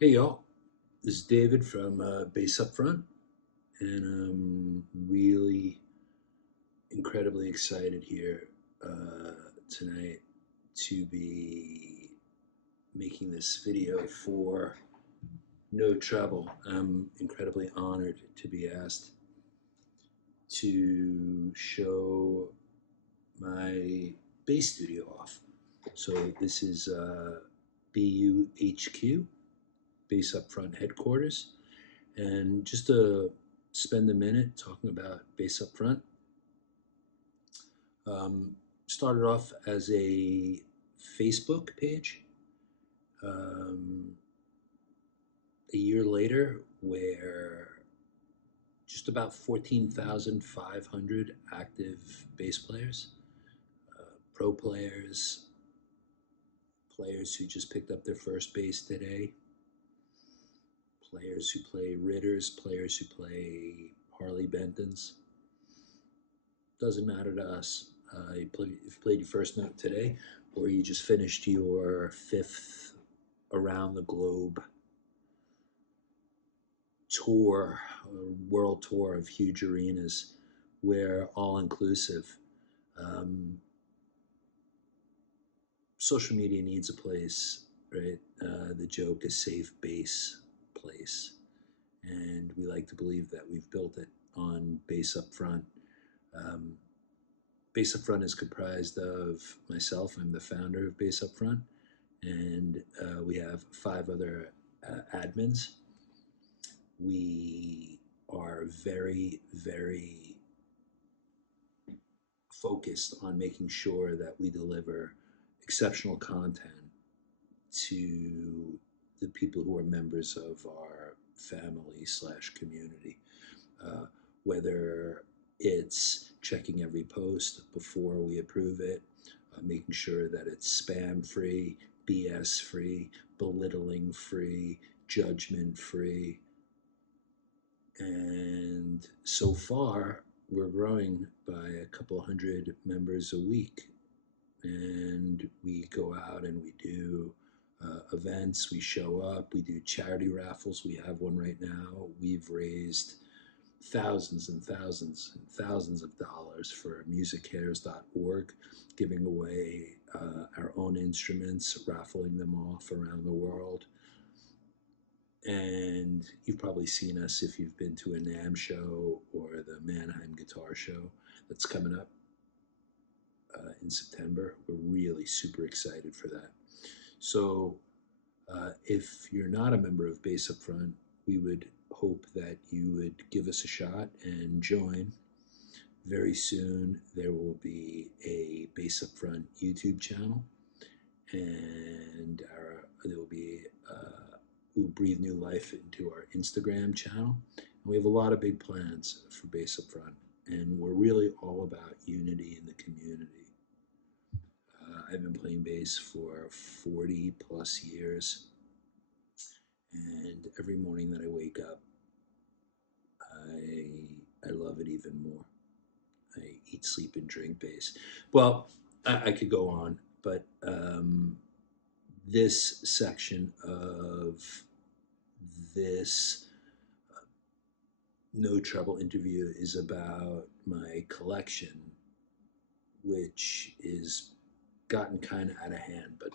Hey y'all, this is David from Bass Upfront, and I'm really incredibly excited here tonight to be making this video for No Treble. I'm incredibly honored to be asked to show my bass studio off. So this is BUHQ, Bass Upfront headquarters. And just to spend a minute talking about Bass Up Front, started off as a Facebook page. Um, a year later, where just about 14,500 active bass players, pro players, players who just picked up their first bass today, players who play Ritters, players who play Harley Bentons. Doesn't matter to us. If you played your first note today, or you just finished your fifth around the globe tour, world tour of huge arenas, we're all inclusive. Social media needs a place, right? The joke is safe base place, and we like to believe that we've built it on Bass Up Front. Um, Bass Upfront is comprised of myself. I'm the founder of Bass Upfront, and we have 5 other admins. We are very, very focused on making sure that we deliver exceptional content to the people who are members of our family slash community. Whether it's checking every post before we approve it, making sure that it's spam free, BS free, belittling free, judgment free. And so far, we're growing by a couple hundred members a week. And we go out and we do events, we show up, we do charity raffles. We have one right now. We've raised thousands and thousands and thousands of dollars for musiccares.org, giving away our own instruments, raffling them off around the world. And you've probably seen us if you've been to a NAMM show or the Mannheim Guitar Show that's coming up in September. We're really super excited for that. So if you're not a member of Bass Upfront, we would hope that you would give us a shot and join. Very soon there will be a Bass Upfront YouTube channel, and there will be we'll breathe new life into our Instagram channel. And we have a lot of big plans for Bass Upfront, and we're really all about unity in the community. I've been playing bass for 40 plus years, and every morning that I wake up, I love it even more. I eat, sleep, and drink bass. Well, I could go on, but this section of this No Trouble interview is about my collection, which is gotten kind of out of hand, but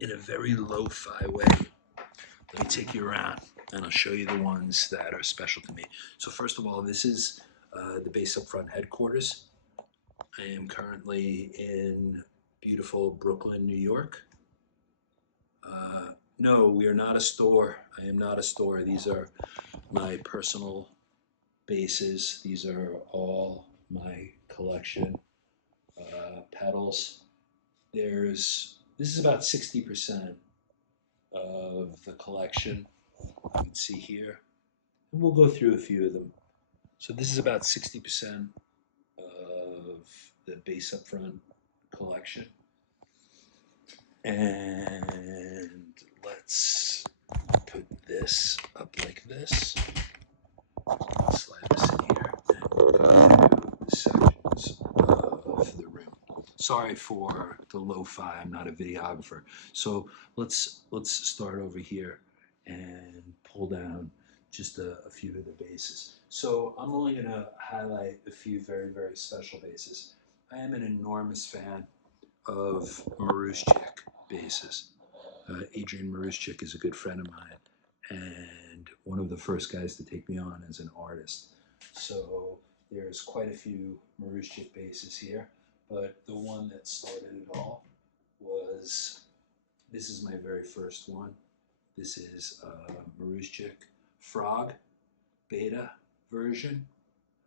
in a very lo-fi way. Let me take you around and I'll show you the ones that are special to me. So first of all, this is the Bass Upfront headquarters. I am currently in beautiful Brooklyn, New York. No, we are not a store. I am not a store. These are my personal basses. These are all my collection pedals. This is about 60% of the collection. You can see here. And we'll go through a few of them. So this is about 60% of the Bass Upfront collection. And let's put this up like this. Slide this in here and we'll go through sections of the room. Sorry for the lo-fi, I'm not a videographer. So let's start over here. and pull down just a few of the basses. So I'm only going to highlight a few very, very special basses. I am an enormous fan of Maruschik basses. Adrian Maruschik is a good friend of mine and one of the first guys to take me on as an artist. So there's quite a few Maruschik basses here, but the one that started it all was, this is my very first one. This is a Maruschik Frog beta version.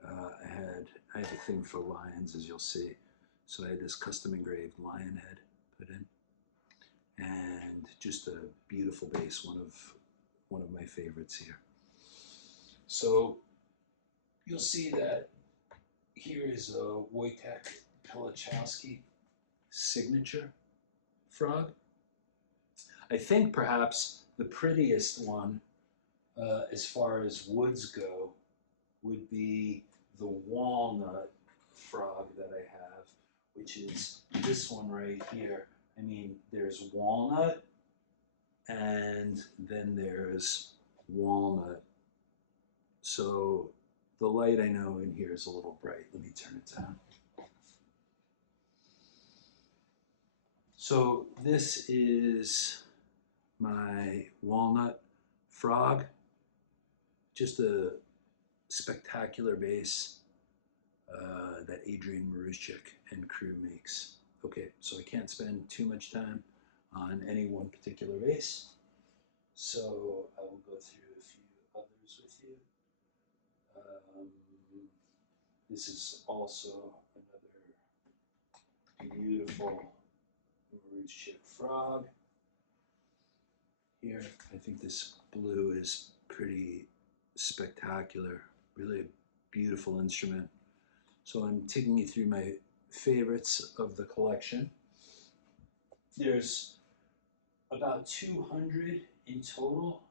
I have a thing for lions, as you'll see. So I had this custom engraved lion head put in, and just a beautiful bass, one of my favorites here. So you'll see that here is a Wojtek Pilichowski signature frog. I think perhaps the prettiest one, as far as woods go, would be the walnut frog that I have, which is this one right here. I mean, there's walnut, and then there's walnut. So the light, I know in here is a little bright. Let me turn it down. So this is my walnut frog. Just a spectacular bass that Adrian Maruschik and crew makes. Okay, so I can't spend too much time on any one particular bass, so I will go through a few others with you. This is also another beautiful Maruschik frog. Here, I think this blue is pretty spectacular, really a beautiful instrument. So I'm taking you through my favorites of the collection. There's about 200 in total,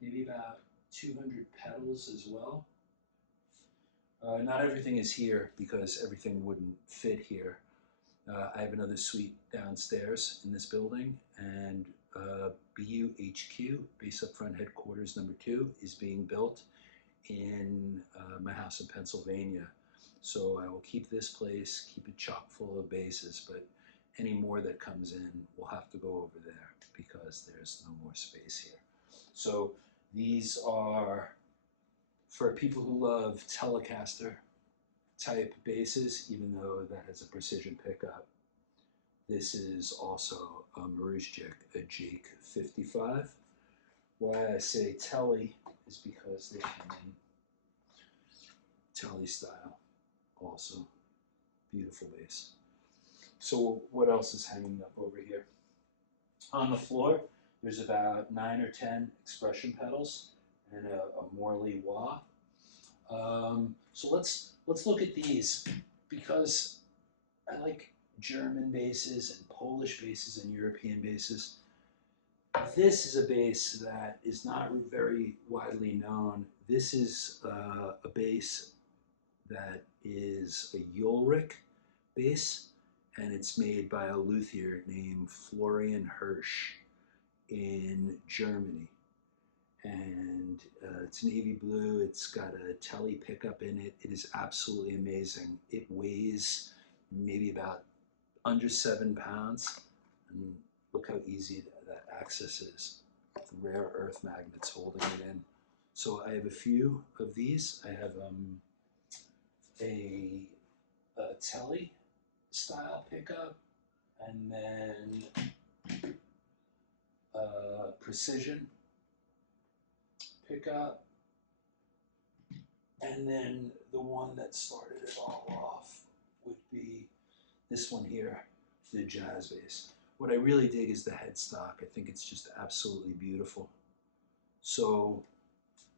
maybe about 200 pedals as well. Not everything is here because everything wouldn't fit here. I have another suite downstairs in this building, and BUHQ, Bass Upfront Headquarters #2, is being built in my house in Pennsylvania. So I will keep this place, keep it chock full of basses, but any more that comes in will have to go over there because there's no more space here. So these are for people who love Telecaster type basses, even though that has a precision pickup. This is also a Maruschik, a Jake 55. Why I say Tele is because they come in Tele style also. Beautiful bass. So what else is hanging up over here? On the floor, there's about 9 or 10 expression pedals and a Morley wah. So let's look at these, because I like German basses and Polish basses and European basses. This is a bass that is not very widely known. This is a bass that is a Ulrich bass, and it's made by a luthier named Florian Hirsch in Germany. And it's navy blue, it's got a Tele pickup in it. It is absolutely amazing. It weighs maybe about under 7 pounds, and look how easy that axis is. The rare earth magnets holding it in. So I have a few of these. I have a Tele style pickup, and then precision pickup, and then the one that started it all off would be this one here, the jazz bass. What I really dig is the headstock. I think it's just absolutely beautiful. So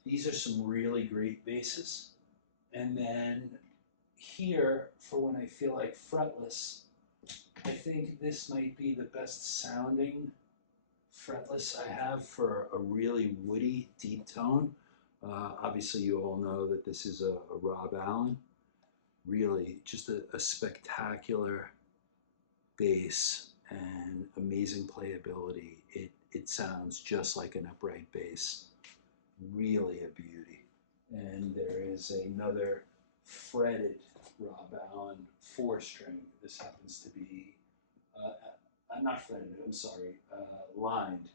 these are some really great basses. And then here, for when I feel like fretless, I think this might be the best sounding fretless I have for a really woody, deep tone. Obviously, you all know that this is a Rob Allen. Really, just a spectacular bass and amazing playability. it sounds just like an upright bass. Really a beauty. And there is another fretted Rob Allen 4-string. This happens to be, not fretted, I'm sorry, lined,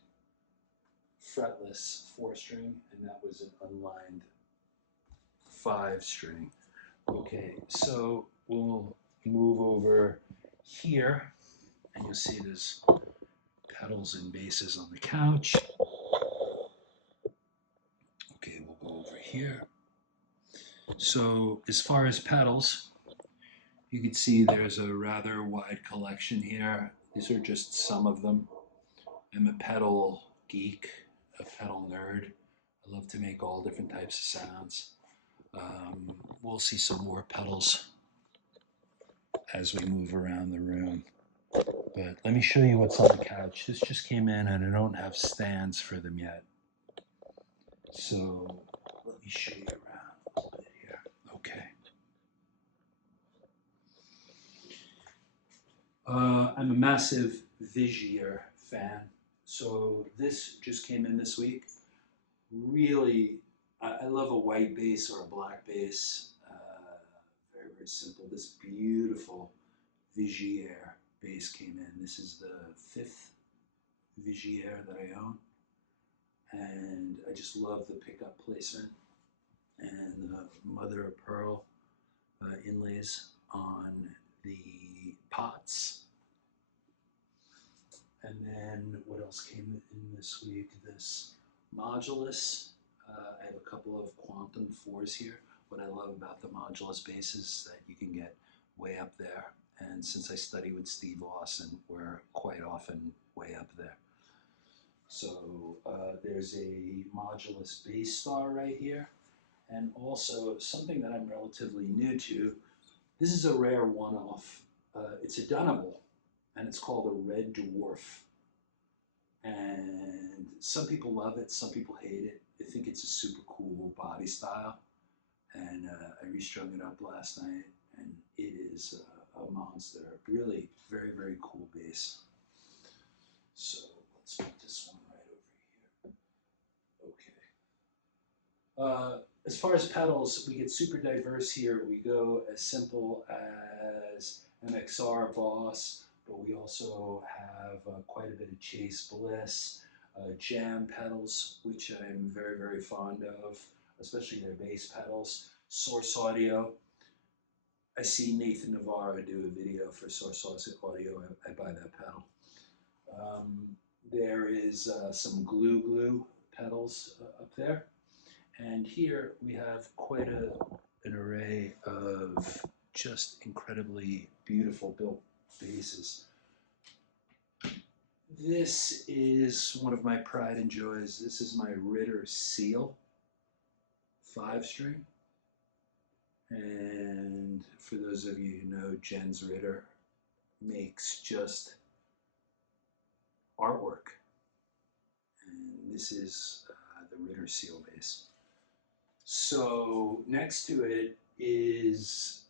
fretless 4-string, and that was an unlined 5-string. Okay, so we'll move over here, and you'll see there's pedals and basses on the couch. Okay, we'll go over here. So as far as pedals, you can see there's a rather wide collection here. These are just some of them. I'm a pedal geek, a pedal nerd. I love to make all different types of sounds. We'll see some more pedals as we move around the room. But let me show you what's on the couch. This just came in and I don't have stands for them yet. So let me show you around a little bit here. Okay. I'm a massive Vigier fan. So this just came in this week. Really, I love a white bass or a black bass. Very, very simple. This beautiful Vigier bass came in. This is the 5th Vigier that I own. And I just love the pickup placement and the mother of pearl inlays on the pots. And then what else came in this week? This modulus. I have a couple of quantum 4s here. What I love about the modulus basses is that you can get way up there. And since I study with Steve Lawson, we're quite often way up there. So there's a modulus bass star right here. And also something that I'm relatively new to. This is a rare one-off. It's a Dunable, and it's called a Red Dwarf. And some people love it, some people hate it. I think it's a super cool body style. And I restrung it up last night, and it is a monster. Really very, very cool bass. So let's put this one right over here. Okay. As far as pedals, we get super diverse here. We go as simple as MXR Voss, but we also have quite a bit of Chase Bliss, Jam pedals, which I'm very, very fond of, especially their bass pedals. Source Audio. I see Nathan Navarro do a video for Source Audio. I buy that pedal. There is some Glue pedals up there. And here we have quite an array of just incredibly beautiful built basses. This is one of my pride and joys. This is my Ritter Seal 5-string. And for those of you who know, Jens Ritter makes just artwork. And this is the Ritter Seal bass. So next to it is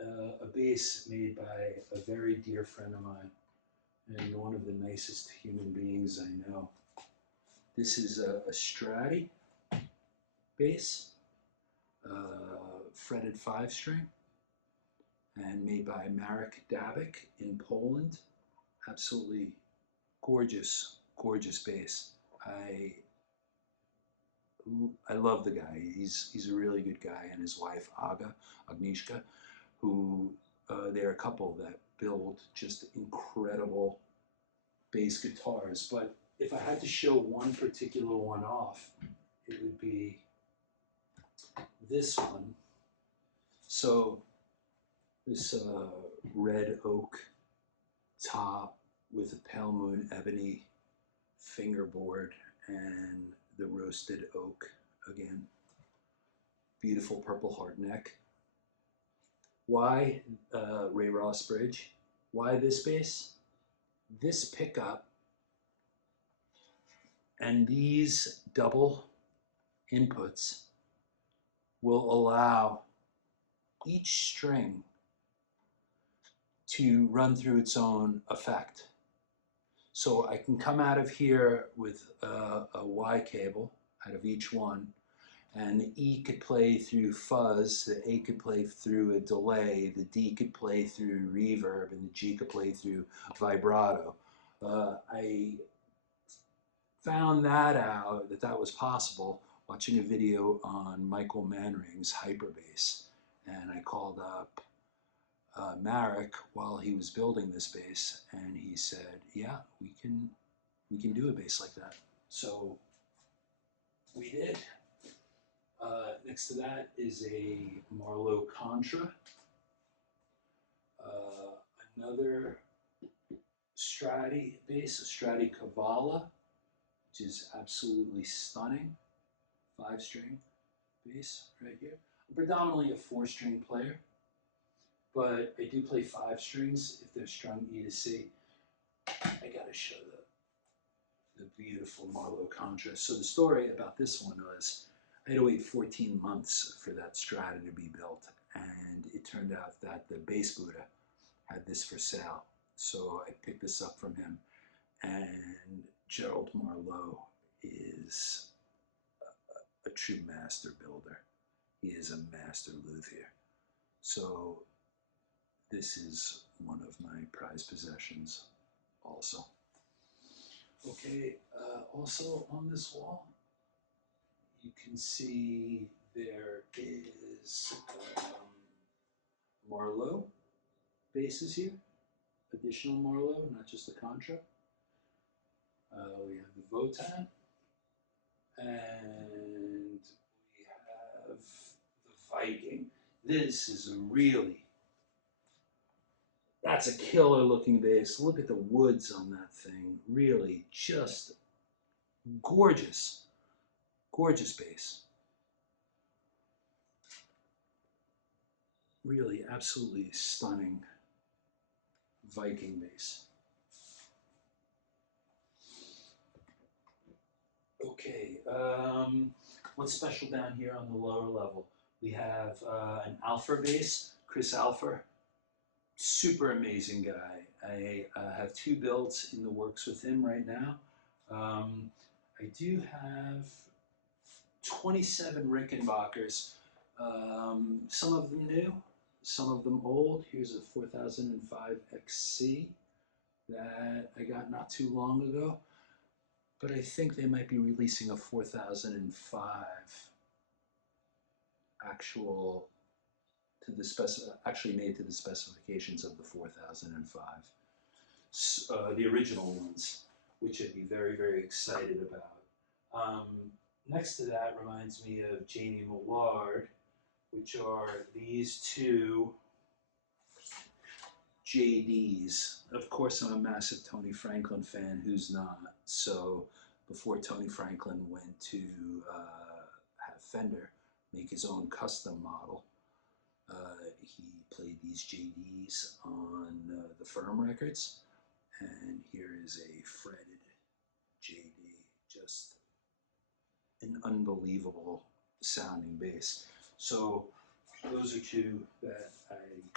a bass made by a very dear friend of mine and one of the nicest human beings I know. This is a Strati bass, fretted 5-string, and made by Marek Dabik in Poland. Absolutely gorgeous, gorgeous bass. I love the guy. He's a really good guy, and his wife Agnieszka, who they're a couple that build just incredible bass guitars. But if I had to show one particular one off, it would be this one. So this red oak top with a pale moon ebony fingerboard and the roasted oak again. Beautiful purple hard neck. Why Ray Ross Bridge? Why this bass? This pickup and these double inputs will allow each string to run through its own effect. So I can come out of here with a Y cable out of each one, and the E could play through fuzz, the A could play through a delay, the D could play through reverb, and the G could play through vibrato. I found that out, that was possible, watching a video on Michael Manring's Hyperbass. And I called up Marek while he was building this bass, and he said, yeah, we can do a bass like that. So we did. Next to that is a Marlowe Contra. Another Strati bass, a Strati Cavallo, which is absolutely stunning. 5-string bass right here. I'm predominantly a 4-string player, but I do play 5 strings if they're strung E to C. I gotta show the beautiful Marlowe Contra. So the story about this one was I had to wait 14 months for that Strata to be built, and it turned out that the bass Buddha had this for sale. So I picked this up from him, and Gerald Marlowe is a true master builder. He is a master luthier. So this is one of my prized possessions also. Okay, also on this wall, you can see there is Marlowe basses here, additional Marlowe, not just the Contra. We have the Votan, and we have the Viking. This is a really, that's a killer looking bass. Look at the woods on that thing. Really just gorgeous, gorgeous bass. Really absolutely stunning Viking bass. Okay, what's special down here on the lower level? We have an Alpha bass, Chris Alpha. Super amazing guy. I have 2 builds in the works with him right now. I do have 27 Rickenbackers, some of them new, some of them old. Here's a 4005 XC that I got not too long ago, but I think they might be releasing a 4005 actual to the actually made to the specifications of the 4005, the original ones, which I'd be very, very excited about. Next to that reminds me of Jamie Millard, which are these 2 JDs. Of course, I'm a massive Tony Franklin fan, who's not? So before Tony Franklin went to have Fender make his own custom model, he played these JDs on the Firm records, and here is a fretted JD, just an unbelievable sounding bass. So those are 2 that I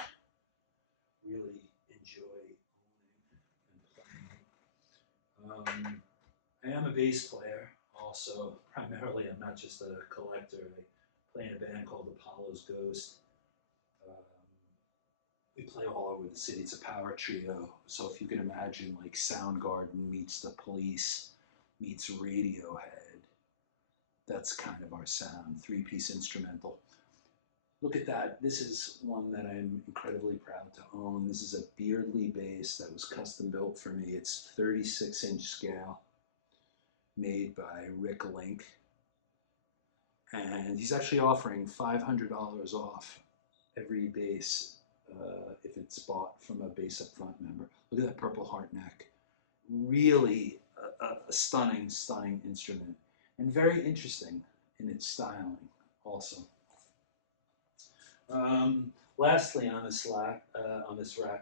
really enjoy owning and playing. I am a bass player also. Primarily, I'm not just a collector. I play in a band called Apollo's Ghost. We play all over the city. It's a power trio. So if you can imagine, like Soundgarden meets The Police meets Radiohead, that's kind of our sound. 3-piece instrumental. Look at that. This is one that I'm incredibly proud to own. This is a Beardley bass that was custom built for me. It's 36-inch scale, made by Rick Link. And he's actually offering $500 off every bass if it's bought from a Bass Upfront member. Look at that purple heart neck. Really a stunning, stunning instrument. And very interesting in its styling also. Lastly on this rack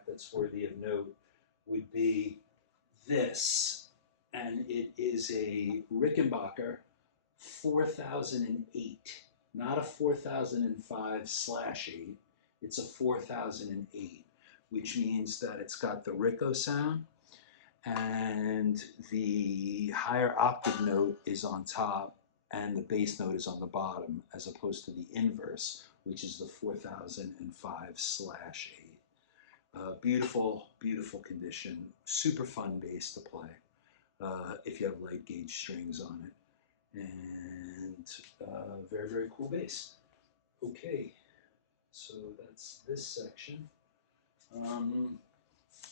that's worthy of note would be this. And it is a Rickenbacker 4008, not a 4005/8. It's a 4008, which means that it's got the Rico sound, and the higher octave note is on top and the bass note is on the bottom, as opposed to the inverse, which is the 4005/8. Beautiful, beautiful condition. Super fun bass to play if you have light gauge strings on it. And very, very cool bass. Okay, so that's this section.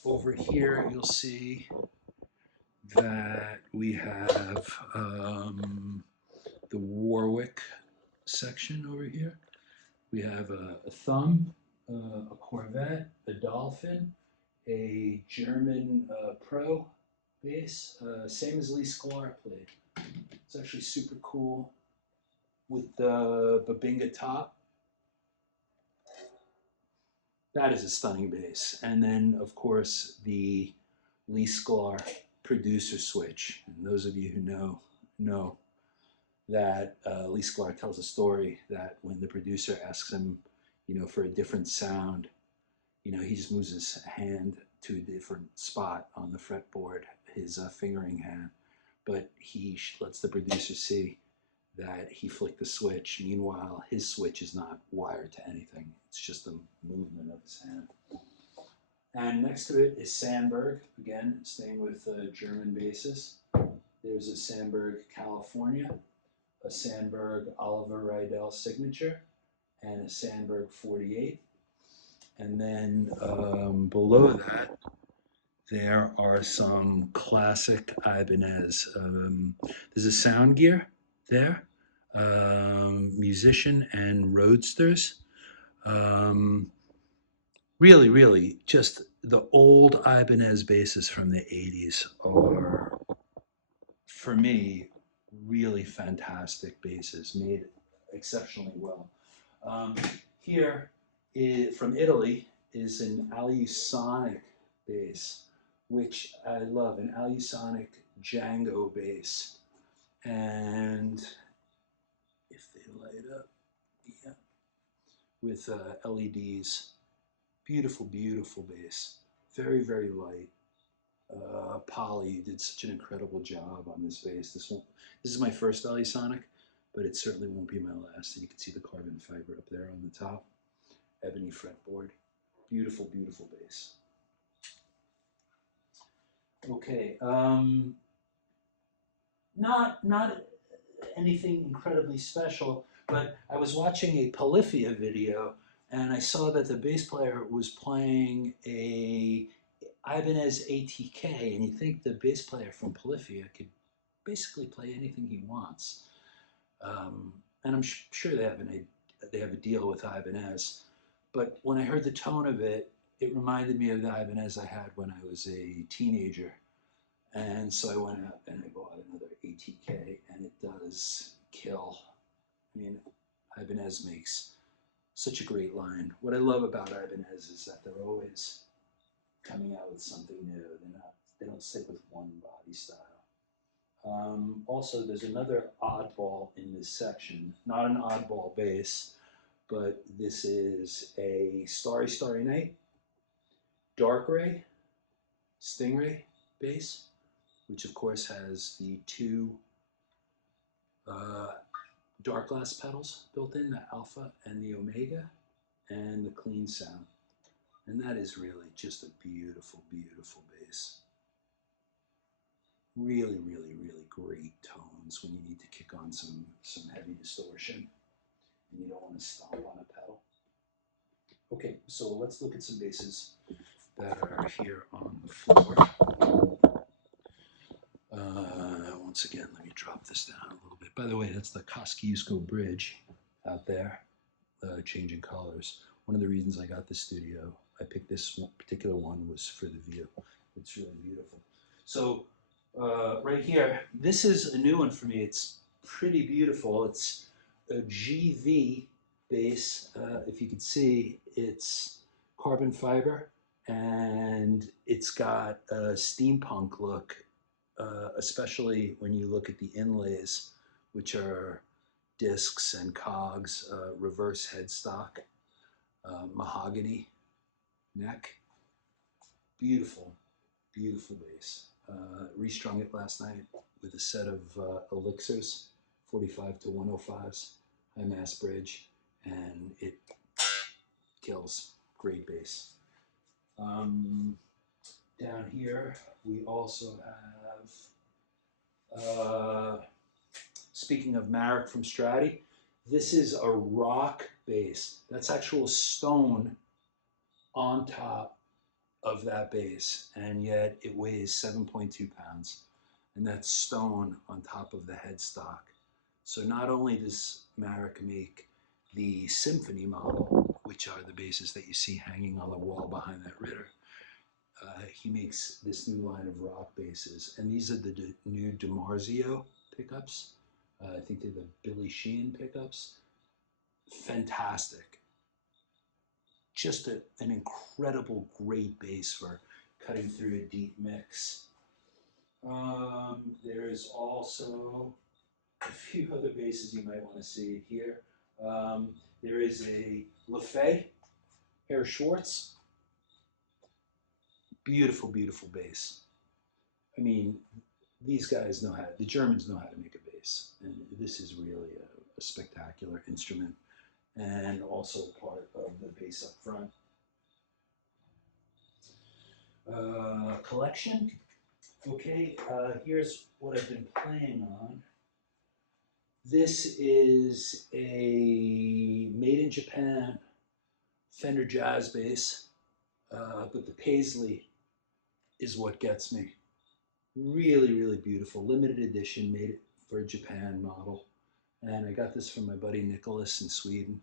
Over here, you'll see that we have the Warwick section over here. We have a thumb, a Corvette, a Dolphin, a German Pro bass, same as Lee Sklar played. It's actually super cool with the Babinga top. That is a stunning bass. And then, of course, the Lee Sklar producer switch. And those of you who know that Lee Sklar tells a story that when the producer asks him, for a different sound, he just moves his hand to a different spot on the fretboard, his fingering hand, but he lets the producer see that he flicked the switch. Meanwhile, his switch is not wired to anything. It's just the movement of his hand. And next to it is Sandberg, again, staying with German basses. There's a Sandberg California, a Sandberg Oliver Rydell Signature, and a Sandberg 48. And then below that, there are some classic Ibanez. There's a Sound Gear there, Musician and Roadsters. Really, really, just the old Ibanez basses from the 80s are, for me, really fantastic basses, made exceptionally well. Here, from Italy, is an Alusonic bass, which I love, an Alusonic Django bass. And if they light up, yeah, with LEDs. Beautiful, beautiful bass. Very, very light. Polly, you did such an incredible job on this bass. This is my first Alusonic, but it certainly won't be my last. You can see the carbon fiber up there on the top. Ebony fretboard. Beautiful, beautiful bass. Okay, not anything incredibly special, but I was watching a Polyphia video and I saw that the bass player was playing a Ibanez ATK, and you think the bass player from Polyphia could basically play anything he wants. And I'm sure they have a deal with Ibanez, but when I heard the tone of it, it reminded me of the Ibanez I had when I was a teenager. And so I went out and I bought another ATK, and it does kill. I mean, Ibanez makes such a great line. What I love about Ibanez is that they're always coming out with something new. They don't stick with one body style. Also, there's another oddball in this section. Not an oddball bass, but this is a Starry Starry Night, Dark Ray, Stingray bass, which of course has the two dark glass pedals built in, the alpha and the omega, and the clean sound. And that is really just a beautiful, beautiful bass. Really, really, really great tones when you need to kick on some heavy distortion and you don't want to stomp on a pedal. Okay, so let's look at some basses that are here on the floor. Once again, let me drop this down a little bit. By the way, that's the Kosciuszko Bridge out there, changing colors. One of the reasons I got the studio, I picked this particular one, was for the view. It's really beautiful. So right here, this is a new one for me. It's pretty beautiful. It's a GV bass. If you can see, it's carbon fiber, and it's got a steampunk look, especially when you look at the inlays, which are discs and cogs, reverse headstock, mahogany neck. Beautiful, beautiful bass. Restrung it last night with a set of elixirs, 45 to 105s, high mass bridge, and it kills. Great bass. Down here, we also have, speaking of Marek from Strati, this is a rock bass. That's actual stone on top of that bass, and yet it weighs 7.2 pounds. And that's stone on top of the headstock. So not only does Marek make the symphony model, which are the basses that you see hanging on the wall behind that Ritter, he makes this new line of rock basses. And these are the new DiMarzio pickups. I think they're the Billy Sheehan pickups. Fantastic. Just an incredible, great bass for cutting through a deep mix. There's also a few other basses you might want to see here. There is a LaFay, Herr Schwartz. Beautiful, beautiful bass. I mean, these guys know how, the Germans know how to make a bass. And this is really a spectacular instrument, and also part of the bass up front. Collection. Okay, here's what I've been playing on. This is a made in Japan Fender jazz bass, but the paisley is what gets me. Really, really beautiful. Limited edition, made it for a Japan model. And I got this from my buddy Nicholas in Sweden.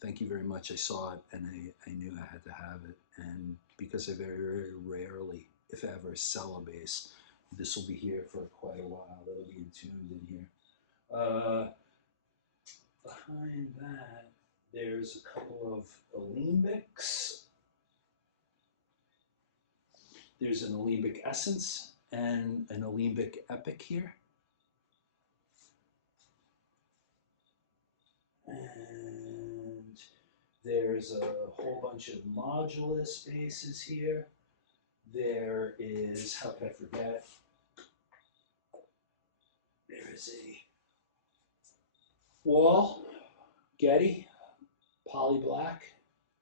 Thank you very much. I saw it and I knew I had to have it. And because I very, very rarely, if ever, sell a bass, this will be here for quite a while. It'll be entombed in here. Behind that, there's a couple of alembics. There's an alembic essence and an alembic epic here. And there's a whole bunch of modulus basses here. There is, how could I forget? There is a Wall, Getty, Poly Black,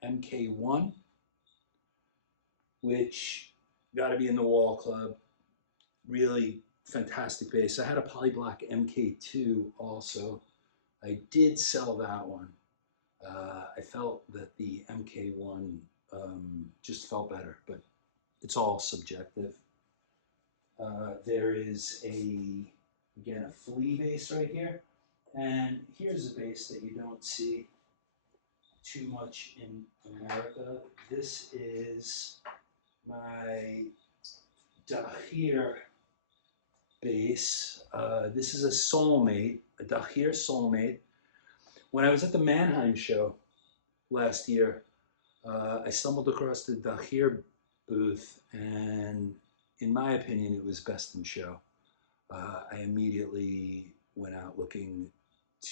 MK1, which got to be in the Wall Club. Really fantastic bass. I had a Poly Black MK2 also. I did sell that one. I felt that the MK1 just felt better, but it's all subjective. There is again, a flea bass right here. And here's a bass that you don't see too much in America. This is my Dahir bass. This is a Soulmate, a Dahir Soulmate. When I was at the Mannheim show last year, I stumbled across the Dahir booth, and in my opinion, it was best in show. I immediately went out looking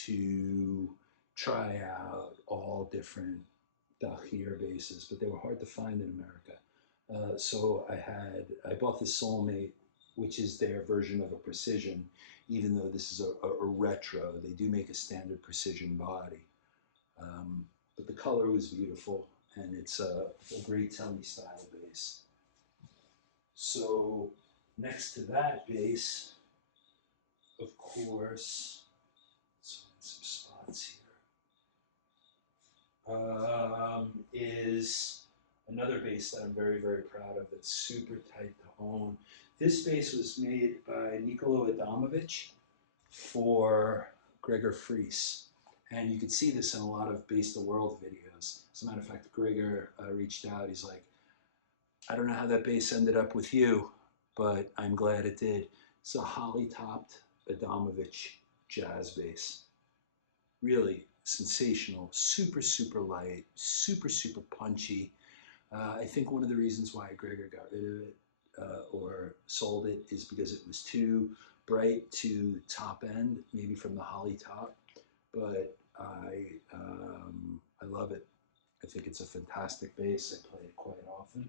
to try out all different Dahir basses, but they were hard to find in America. So I bought this Soulmate, which is their version of a Precision, even though this is a retro. They do make a standard Precision body. But the color was beautiful, and it's a great Telly style bass. So next to that bass, of course, some spots here, is another bass that I'm very, very proud of that's super tight to own. This bass was made by Nicolo Adamovich for Gregor Fries. And you can see this in a lot of Bass the World videos. As a matter of fact, Gregor reached out. He's like, I don't know how that bass ended up with you, but I'm glad it did. It's a holly-topped Adamovich jazz bass. Really sensational, super, super light, super, super punchy. I think one of the reasons why Gregor got rid of it or sold it is because it was too bright to top end, maybe from the holly top. But I love it. I think it's a fantastic bass. I play it quite often.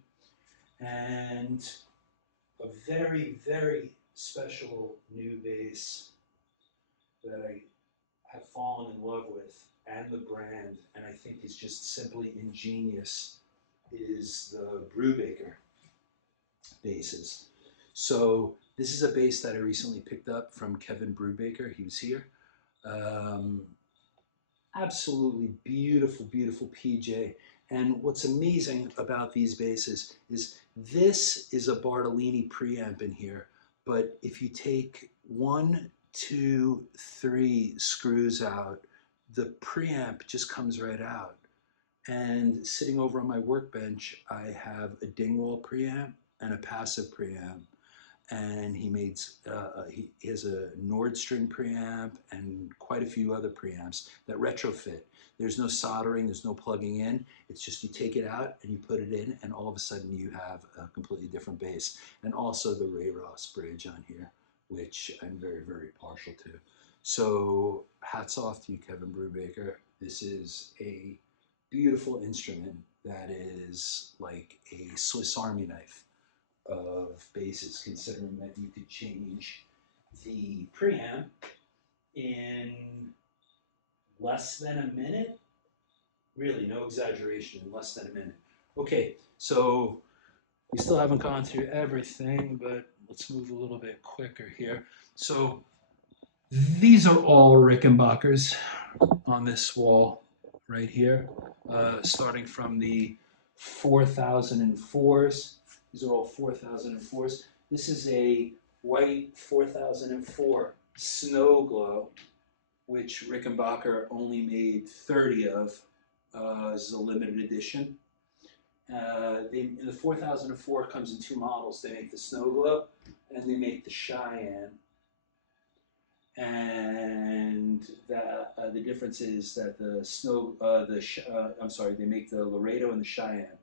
And a very, very special new bass that I have fallen in love with, and the brand, and I think is just simply ingenious, is the Brubaker basses. So this is a bass that I recently picked up from Kevin Brubaker. He was here. Um, Absolutely beautiful, beautiful PJ. And what's amazing about these basses is this is a Bartolini preamp in here, but if you take 1, 2, 3 screws out, the preamp just comes right out. And sitting over on my workbench, I have a Dingwall preamp and a passive preamp. And he has a Nordstrom preamp and quite a few other preamps that retrofit. There's no soldering, there's no plugging in. It's just you take it out and you put it in, and all of a sudden you have a completely different bass. And also the Ray Ross bridge on here, which I'm very, very partial to. So hats off to you, Kevin Brubaker. This is a beautiful instrument that is like a Swiss Army knife of basses, considering that you could change the preamp in less than a minute. Really, no exaggeration, in less than a minute. Okay, so we still haven't gone through everything, but let's move a little bit quicker here. So these are all Rickenbackers on this wall right here, starting from the 4004s. These are all 4004s. This is a white 4004 Snow Glow, which Rickenbacker only made 30 of as a limited edition. The 4004 comes in 2 models. They make the Snow Glow and they make the Cheyenne. And the difference is that they make the Laredo and the Cheyenne.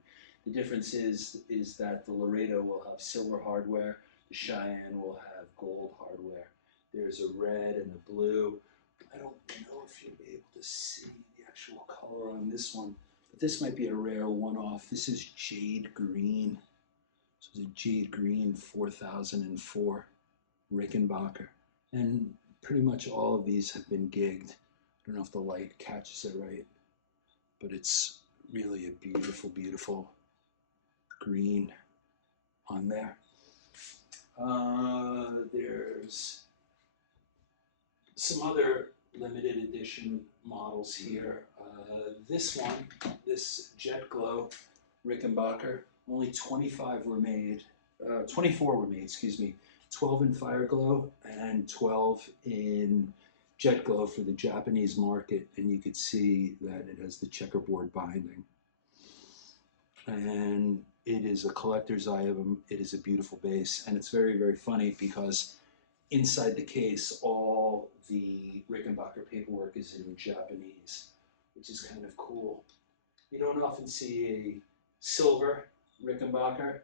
The difference is that the Laredo will have silver hardware, the Cheyenne will have gold hardware. There's a red and a blue. I don't know if you'll be able to see the actual color on this one, but this might be a rare one-off. This is Jade Green. So it's a Jade Green 4004 Rickenbacker. And pretty much all of these have been gigged. I don't know if the light catches it right, but it's really a beautiful, beautiful green on there. There's some other limited edition models here. This one, this Jet Glow Rickenbacker, only 24 were made, excuse me, 12 in Fire Glow and 12 in Jet Glow for the Japanese market, and you could see that it has the checkerboard binding. And it is a collector's item. It is a beautiful bass, and it's very, very funny because inside the case, all the Rickenbacker paperwork is in Japanese, which is kind of cool. You don't often see a silver Rickenbacker.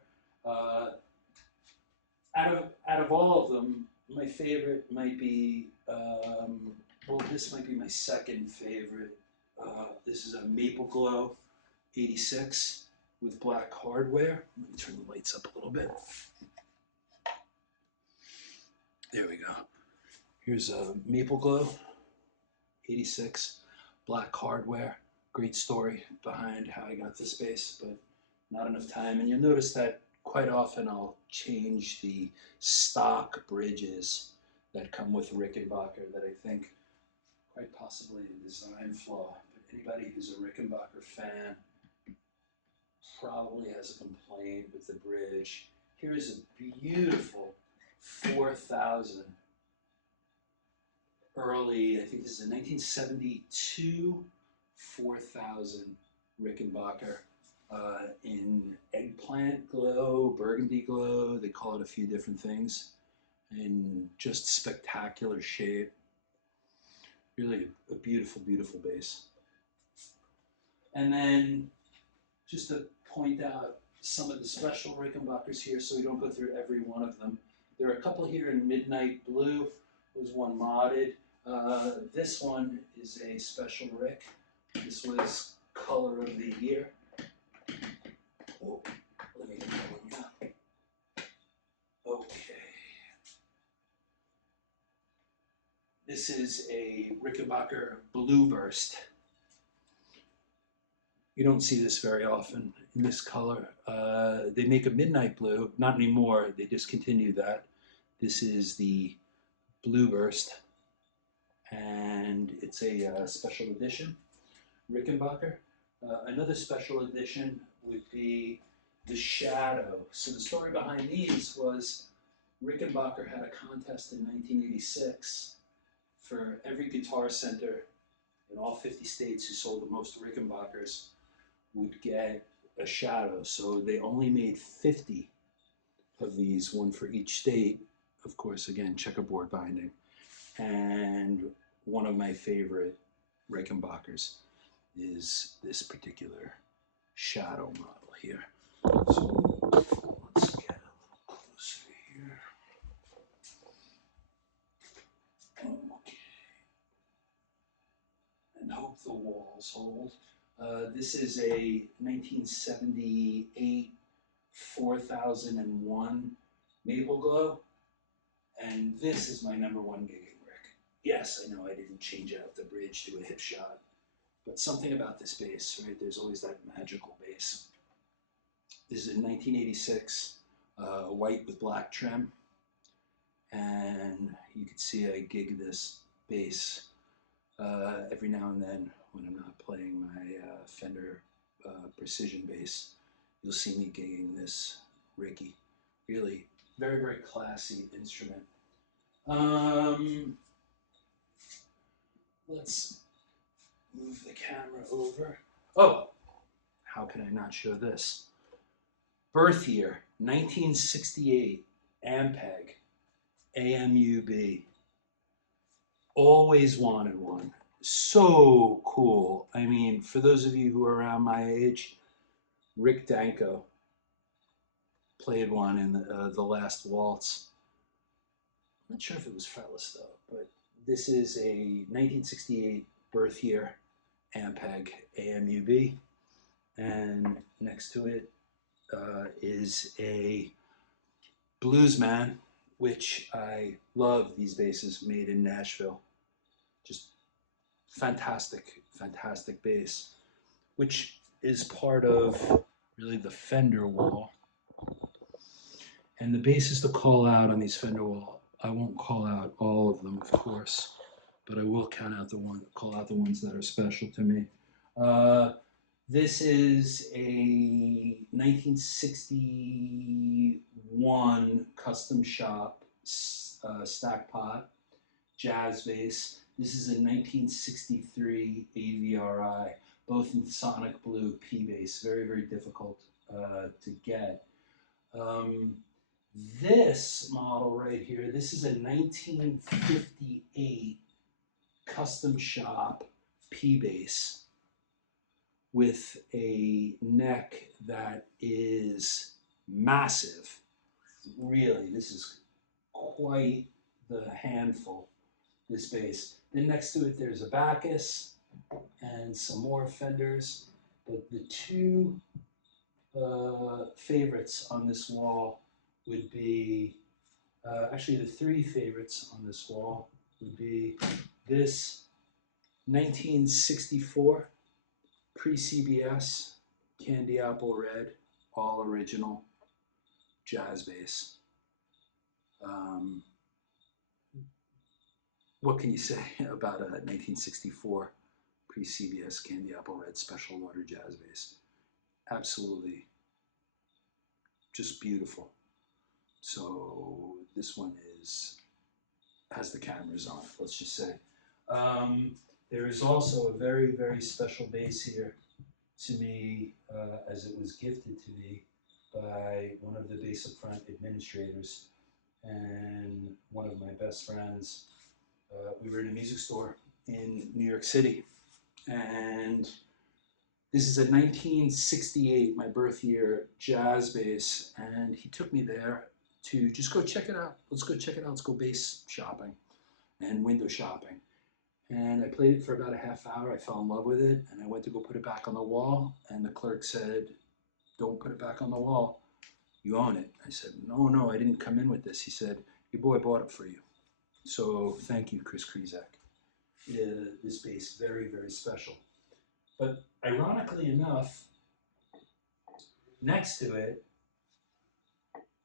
Out of all of them, my favorite might be, well, this might be my second favorite. This is a Maple Glow 86 with black hardware. Let me turn the lights up a little bit. There we go. Here's a Maple Glow 86, black hardware. Great story behind how I got this bass, but not enough time. And you'll notice that quite often I'll change the stock bridges that come with Rickenbacker that I think quite possibly a design flaw. But anybody who's a Rickenbacker fan probably has a complaint with the bridge. Here is a beautiful 4000 early, I think this is a 1972 4000 Rickenbacker in eggplant glow, burgundy glow. They call it a few different things, in just spectacular shape. Really a beautiful, beautiful bass. And then just to point out some of the special Rickenbackers here, so we don't go through every one of them. There are a couple here in Midnight Blue. There's one modded. This one is a special Rick. This was color of the year. Oh, let me get that one This is a Rickenbacker Blueburst. You don't see this very often in this color. They make a midnight blue, not anymore, they discontinued that. This is the Blueburst, and it's a special edition Rickenbacker. Another special edition would be the Shadow. So the story behind these was Rickenbacker had a contest in 1986 for every guitar center in all 50 states who sold the most Rickenbackers would get a Shadow. So they only made 50 of these, one for each state. Of course, again, checkerboard binding. And one of my favorite Rickenbackers is this particular Shadow model here. So let's get a little closer here. Okay. And hope the walls hold. This is a 1978 4001 Maple Glow, and this is my #1 gigging Rick. Yes, I know I didn't change out the bridge to a hip shot, but something about this bass, right? There's always that magical bass. This is in 1986, white with black trim, and you can see I gig this bass every now and then when I'm not playing my Fender Precision bass. You'll see me gigging this Ricky. Really very, very classy instrument. Let's move the camera over. Oh, how can I not show this? Birth year, 1968, Ampeg, AMUB. Always wanted one. So cool. I mean, for those of you who are around my age, Rick Danko played one in the Last Waltz. I'm not sure if it was fretless though, but this is a 1968 birth year Ampeg AMUB, and next to it is a Bluesman, which I love. These basses made in Nashville. Just fantastic, fantastic bass, which is part of really the Fender wall. And the basses to call out on these Fender wall, I won't call out all of them, of course, but I will call out the ones that are special to me. This is a 1961 custom shop stack pot jazz bass. This is a 1963 AVRI, both in Sonic Blue P bass. Very, very difficult to get. This model right here, this is a 1958 custom shop P bass with a neck that is massive. Really, this is quite the handful, this bass. Then next to it there's a Bacchus and some more Fenders, but the two favorites on this wall would be, actually the three favorites on this wall would be this 1964 pre-CBS Candy Apple Red, all original jazz bass. What can you say about a 1964 pre-CBS Candy Apple Red special order jazz bass? Absolutely just beautiful. So this one has the cameras on, let's just say. There is also a very, very special bass here to me, as it was gifted to me by one of the Bass Upfront administrators and one of my best friends. We were in a music store in New York City, and this is a 1968, my birth year, jazz bass, and he took me there to just go check it out. Let's go check it out. Let's go bass shopping and window shopping. And I played it for about a half hour. I fell in love with it, and I went to go put it back on the wall, and the clerk said, "Don't put it back on the wall. You own it." I said, "No, I didn't come in with this." He said, "Your boy bought it for you." So thank you, Chris Krizak. This bass is very, very special. But ironically enough, next to it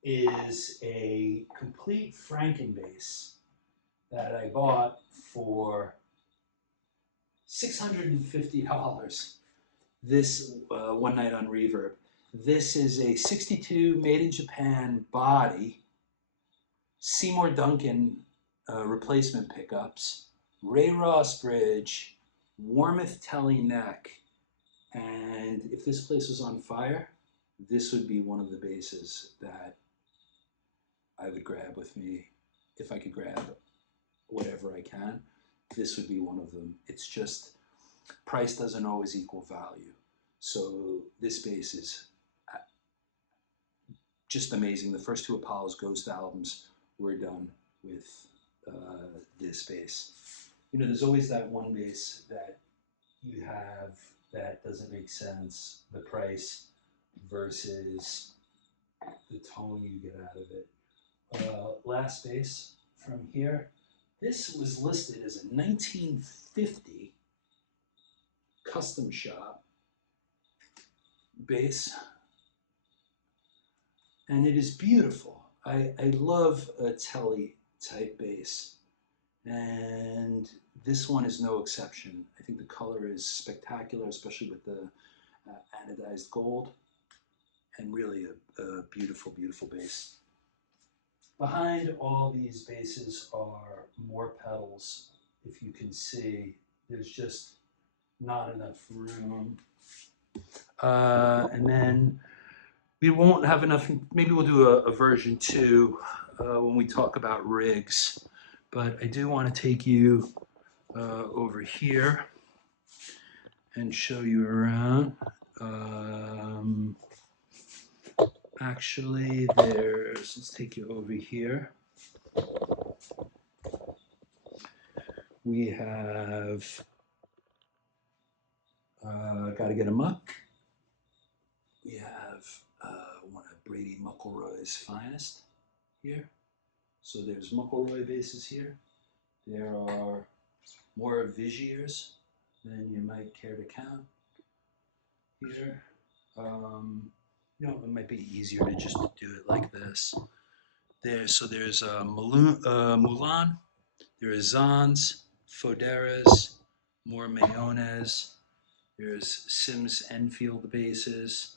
is a complete Franken bass that I bought for $650. This one night on Reverb. This is a 62 made in Japan body, Seymour Duncan replacement pickups, Ray Ross bridge, Warmouth Telly neck, and if this place was on fire, this would be one of the basses that I would grab with me. If I could grab whatever I can, this would be one of them. It's just, price doesn't always equal value. So this bass is just amazing. The first two Apollo's Ghost albums were done with this bass. You know, there's always that one bass that you have that doesn't make sense, the price versus the tone you get out of it. Last bass from here. This was listed as a 1950 custom shop bass, and it is beautiful. I love a Telly type bass, and this one is no exception. I think the color is spectacular, especially with the anodized gold, and really a beautiful, beautiful bass. Behind all these basses are more pedals. If you can see, there's just not enough room. And then we won't have enough, maybe we'll do a version 2 when we talk about rigs. But I do want to take you over here and show you around. Actually, let's take you over here. We have Gotta Get 'Em Up. We have one of Brady Muckleroy's finest here. So there's Muckleroy basses here. There are more Vigiers than you might care to count here. You know, it might be easier to just do it like this. There's Mulan, there is Zans, Foderas, more Mayones. There's Sims Enfield basses,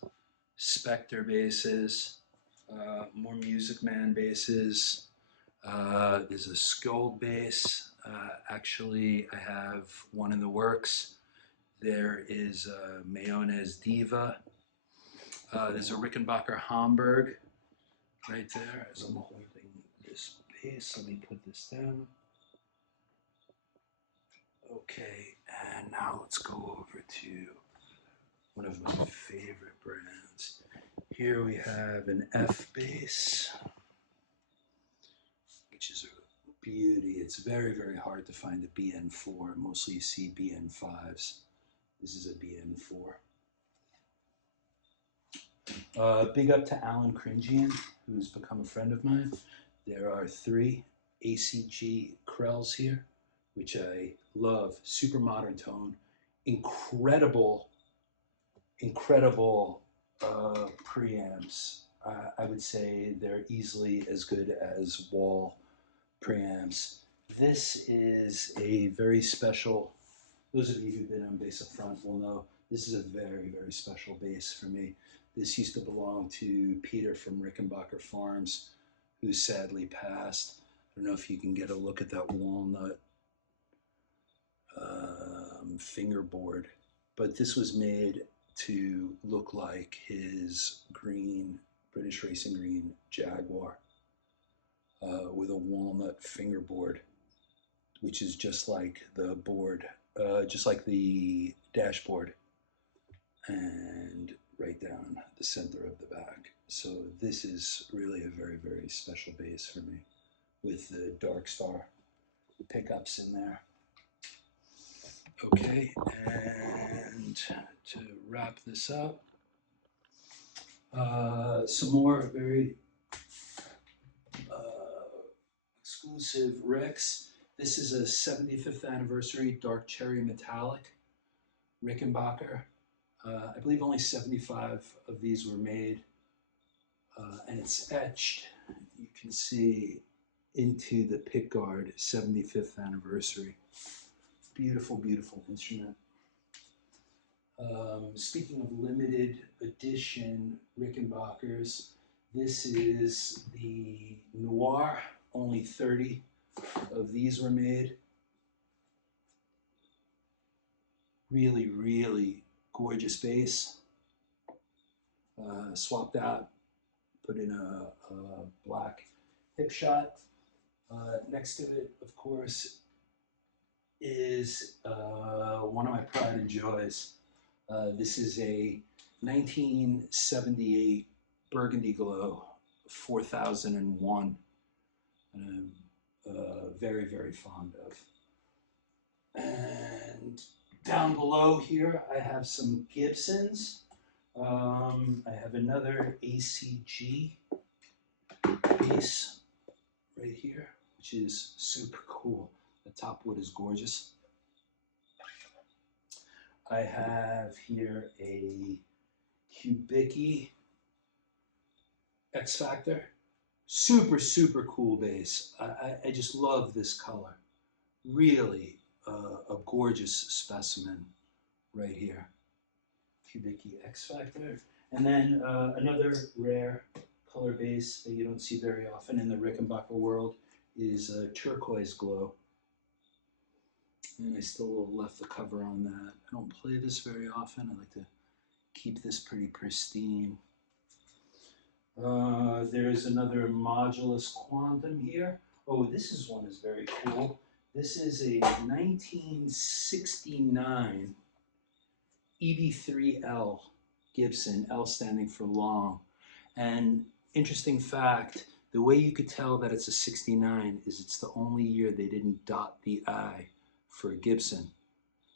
Spectre basses, more Music Man basses. There's a Skold bass. Actually, I have one in the works. There is a Mayones Diva. There's a Rickenbacker Hamburg right there as I'm holding this bass. Let me put this down. Okay, and now let's go over to one of my favorite brands. Here we have an F bass, which is a beauty. It's very, very hard to find a BN4. Mostly you see BN5s. This is a BN4. Big up to Alan Cringian, who's become a friend of mine. There are 3 ACG Krells here, which I love. Super modern tone, incredible preamps. I would say they're easily as good as wall preamps. This is a very special, those of you who've been on Bass Upfront will know, this is a very, very special bass for me. This used to belong to Peter from Rickenbacker Farms, who sadly passed. I don't know if you can get a look at that walnut fingerboard, but this was made to look like his green, British Racing Green Jaguar with a walnut fingerboard, which is just like the board, just like the dashboard, and right down the center of the back. So this is really a very, very special bass for me, with the Dark Star pickups in there. Okay, and to wrap this up, some more very exclusive Ricks. This is a 75th anniversary dark cherry metallic Rickenbacker. I believe only 75 of these were made, and it's etched. You can see into the pickguard 75th anniversary. Beautiful, beautiful instrument. Speaking of limited edition Rickenbackers, this is the Noir. Only 30 of these were made. Really, really gorgeous bass. Swapped out, put in a black hip shot. Next to it, of course, is one of my pride and joys. This is a 1978 Burgundy Glow 4001. And I'm very, very fond of. And down below here, I have some Gibsons. I have another ACG bass right here, which is super cool. The top wood is gorgeous. I have here a Kubicki X Factor. Super, super cool bass. I just love this color. Really a gorgeous specimen right here. Kubicki X Factor. And then another rare color bass that you don't see very often in the Rickenbacker world is Turquoise Glow. And I still left the cover on that. I don't play this very often. I like to keep this pretty pristine. There's another Modulus Quantum here. Oh, this one is very cool. This is a 1969 EB3L Gibson, L standing for long. And interesting fact, the way you could tell that it's a 69 is it's the only year they didn't dot the I for a Gibson.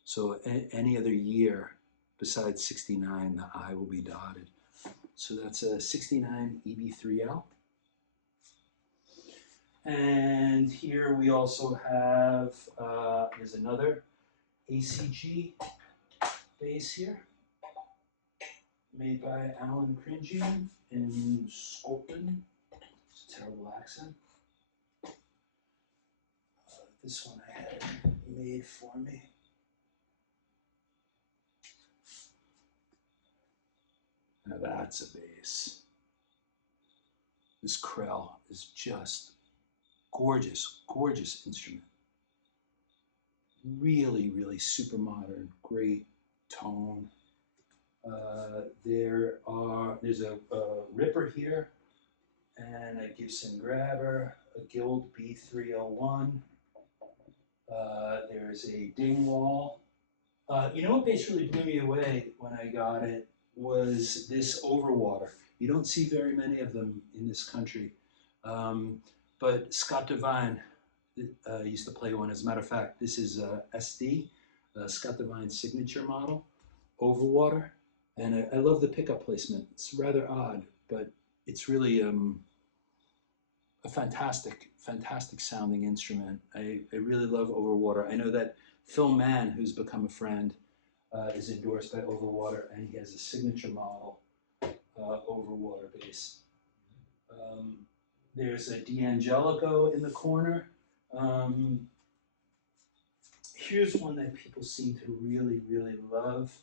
So any other year besides 69, the I will be dotted. So that's a 69 EB3L. And here we also have, there's another ACG bass here, made by Alan Cringian in Scotland. It's a terrible accent. This one I had made for me. Now that's a bass. This Krell is just gorgeous, gorgeous instrument. Really, really super modern, great tone. There's a Ripper here, and a Gibson Grabber, a Guild B301. There's a Dingwall. You know what bass really blew me away when I got it was this Overwater. You don't see very many of them in this country. But Scott Devine used to play one. As a matter of fact, this is SD, Scott Devine's signature model, Overwater. And I love the pickup placement. It's rather odd, but it's really a fantastic, fantastic sounding instrument. I really love Overwater. I know that Phil Mann, who's become a friend, is endorsed by Overwater, and he has a signature model Overwater bass. There's a D'Angelico in the corner. Here's one that people seem to really, really love.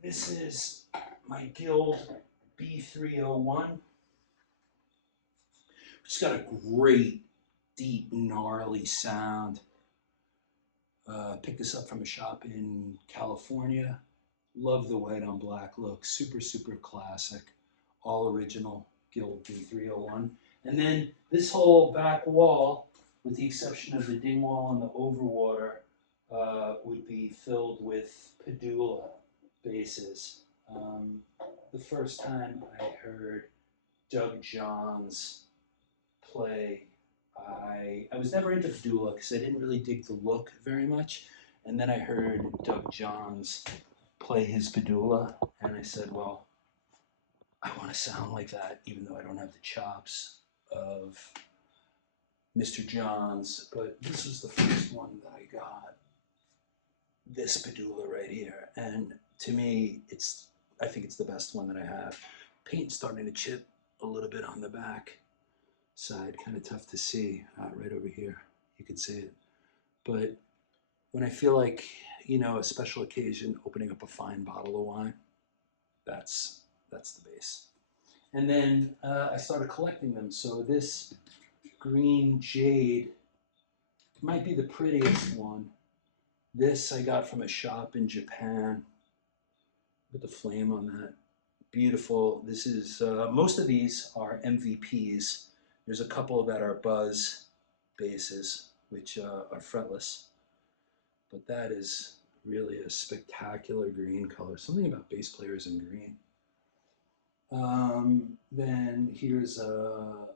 This is my Guild B301. It's got a great, deep, gnarly sound. Picked this up from a shop in California. Love the white on black look. Super, super classic. All original Guild B301. And then this whole back wall, with the exception of the Dingwall and the Overwater, would be filled with Padula basses. The first time I heard Doug Johns play, I was never into Padula because I didn't really dig the look very much. And then I heard Doug Johns play his Padula, and I said, well, I want to sound like that, even though I don't have the chops of Mr. John's, but this was the first one that I got. This Padula right here, and to me, I think it's the best one that I have. Paint's starting to chip a little bit on the back side, kind of tough to see. Right over here, you can see it. But when I feel like, a special occasion, opening up a fine bottle of wine, that's the base. And then I started collecting them. So this green jade might be the prettiest one. This I got from a shop in Japan with the flame on that. Beautiful. This is, most of these are MVPs. There's a couple that are buzz basses, which are fretless. But that is really a spectacular green color. Something about bass players in green. Then here's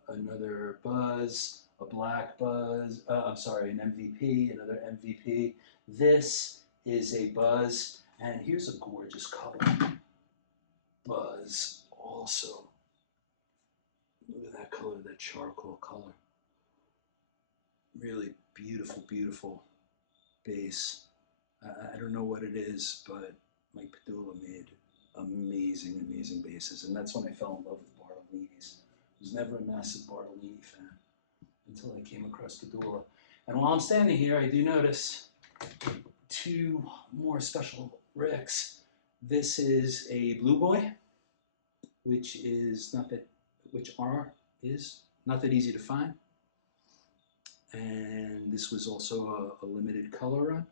another buzz, a black buzz. I'm sorry, an MVP, another MVP. This is a buzz, and here's a gorgeous color. Buzz also. Look at that color, that charcoal color. Really beautiful, beautiful bass. I don't know what it is, but Mike Padula made amazing, amazing basses, and that's when I fell in love with Bartolini's. I was never a massive Bartolini fan until I came across Padula. And while I'm standing here, I do notice two more special Ricks. This is a Blue Boy, which is not that easy to find. And this was also a limited color run.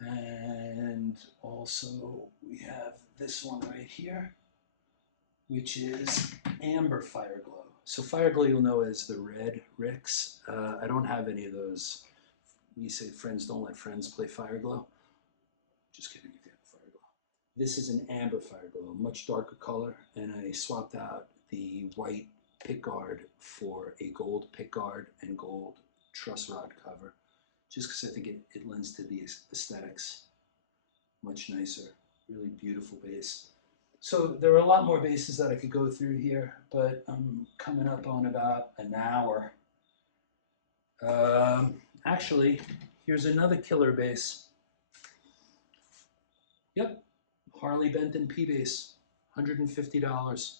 And also we have this one right here, which is Amber Fireglow. So Fireglow you'll know as the red Ricks. I don't have any of those. We say friends don't let friends play Fireglow. Just kidding if you have Fireglow. This is an Amber Fireglow, much darker color, and I swapped out the white pickguard for a gold pickguard and gold truss rod cover, just because I think it lends to the aesthetics much nicer. Really beautiful bass. So there are a lot more basses that I could go through here, but I'm coming up on about an hour. Actually, here's another killer bass. Yep, Harley Benton P bass, $150.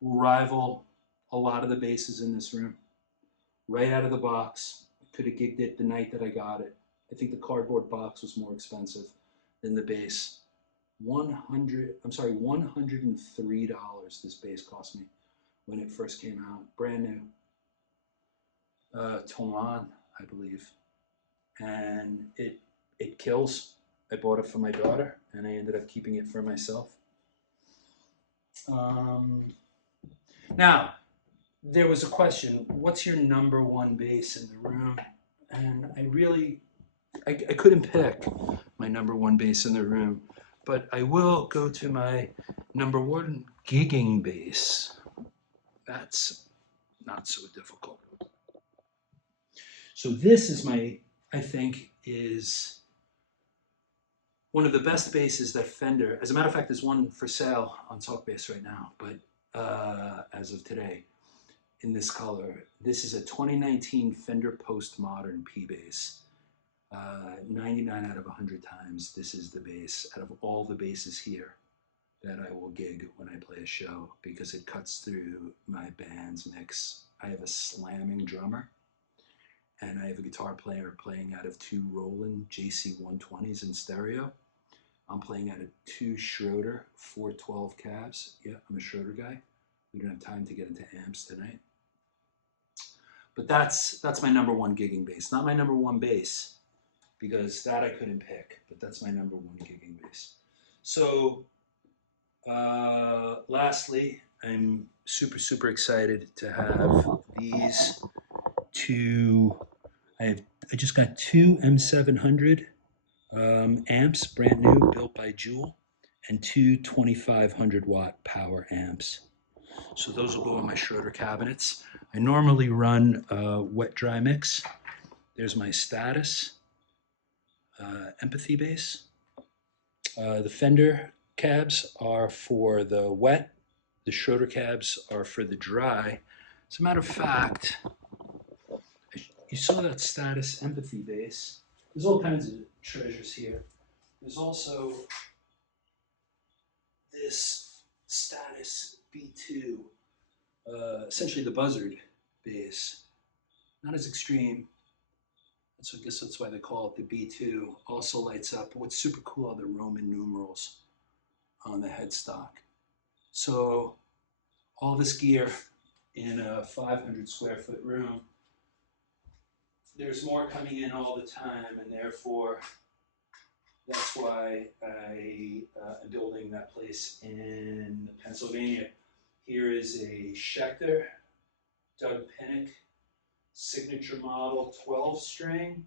Will rival a lot of the basses in this room. Right out of the box. Could have gigged it the night that I got it. I think the cardboard box was more expensive than the bass. $103 this bass cost me when it first came out. Brand new. Toman, I believe. And it kills. I bought it for my daughter and I ended up keeping it for myself. Now, there was a question, what's your number one bass in the room? And I couldn't pick my number one bass in the room, but I will go to my number one gigging bass. That's not so difficult. So this is I think is one of the best basses that Fender, as a matter of fact, there's one for sale on Talkbass right now, but as of today, in this color. This is a 2019 Fender Postmodern P bass. 99 out of 100 times, this is the bass out of all the basses here that I will gig when I play a show, because it cuts through my band's mix. I have a slamming drummer, and I have a guitar player playing out of two Roland JC120s in stereo. I'm playing out of two Schroeder 412 cabs. Yeah, I'm a Schroeder guy. We don't have time to get into amps tonight. But that's my number one gigging bass. Not my number one bass, because that I couldn't pick, but that's my number one gigging bass. So lastly, I'm super, super excited to have these two. I just got two M700 amps, brand new, built by Jewel, and two 2500 watt power amps. So those will go in my Schroeder cabinets. I normally run a wet-dry mix. There's my Status Empathy bass. The Fender cabs are for the wet. The Schroeder cabs are for the dry. As a matter of fact, You saw that Status Empathy bass. There's all kinds of treasures here. There's also this Status B2, essentially the buzzard bass. Not as extreme. So I guess that's why they call it the B2. Also lights up. What's super cool are the Roman numerals on the headstock. So all this gear in a 500 square foot room. There's more coming in all the time, and therefore that's why I am building that place in Pennsylvania. Here is a Schecter, Doug Pinnick, signature model 12 string.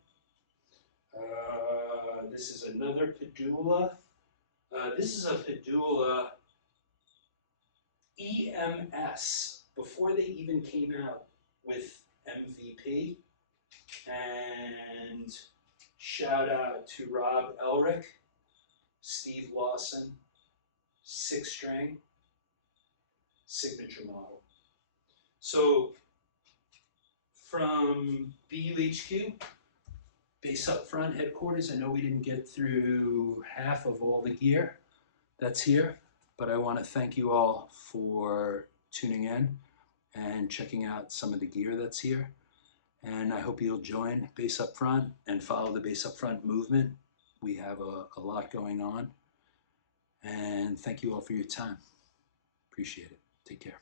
This is another Padula. This is a Padula EMS, before they even came out with MVP. And shout out to Rob Elric, Steve Lawson, 6 string, signature model. So from BUHQ, Bass Upfront headquarters, I know we didn't get through half of all the gear that's here, but I want to thank you all for tuning in and checking out some of the gear that's here. And I hope you'll join Bass Upfront and follow the Bass Upfront movement. We have a lot going on. And thank you all for your time. Appreciate it. Take care.